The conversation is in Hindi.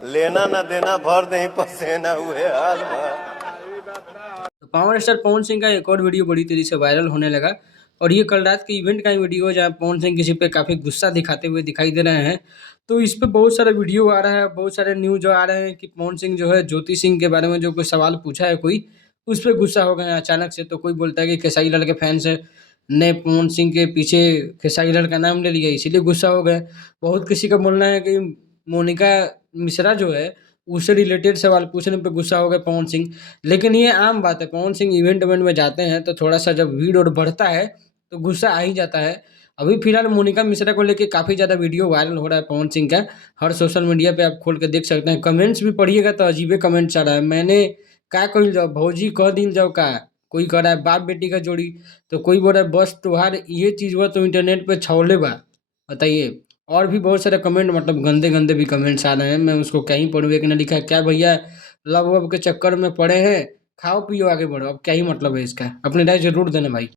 लेना ना देना भर नहीं पसेना हुए हाल तो पावर स्टार पवन सिंह का एक और वीडियो बड़ी तेजी से वायरल होने लगा और ये कल रात के इवेंट का ही वीडियो है जहाँ पवन सिंह किसी पे काफ़ी गुस्सा दिखाते हुए दिखाई दे रहे हैं। तो इस पे बहुत सारा वीडियो आ रहा है, बहुत सारे न्यूज आ रहे हैं कि पवन सिंह जो है ज्योति सिंह के बारे में जो कोई सवाल पूछा है कोई, उस पर गुस्सा हो गए हैं अचानक से। तो कोई बोलता है कि खेसारी लाल के फैंस ने पवन सिंह के पीछे खेसारी लाल का नाम ले लिया इसीलिए गुस्सा हो गए। बहुत किसी का बोलना है कि मोनिका मिश्रा जो है उससे रिलेटेड सवाल पूछने पे गुस्सा हो गए पवन सिंह। लेकिन ये आम बात है, पवन सिंह इवेंट इवेंट में जाते हैं तो थोड़ा सा जब भीड़ और बढ़ता है तो गुस्सा आ ही जाता है। अभी फिलहाल मोनिका मिश्रा को लेके काफ़ी ज़्यादा वीडियो वायरल हो रहा है पवन सिंह का। हर सोशल मीडिया पे आप खोल के देख सकते हैं, कमेंट्स भी पढ़िएगा तो अजीबे कमेंट्स आ रहा है। मैंने का कहिल जाओ भौजी कह दिल जाओ का, कोई कह रहा है बाप बेटी का जोड़ी, तो कोई बोल रहा है बस त्योहार ये चीज़ हुआ तो इंटरनेट पे छावले बा। बताइए। और भी बहुत सारे कमेंट मतलब गंदे गंदे भी कमेंट्स आ रहे हैं, मैं उसको क्या ही पढ़ूँ। एक ने लिखा है क्या भैया लव वव के चक्कर में पड़े हैं, खाओ पियो आगे बढ़ो। अब क्या ही मतलब है इसका, अपनी राय जरूर देना भाई।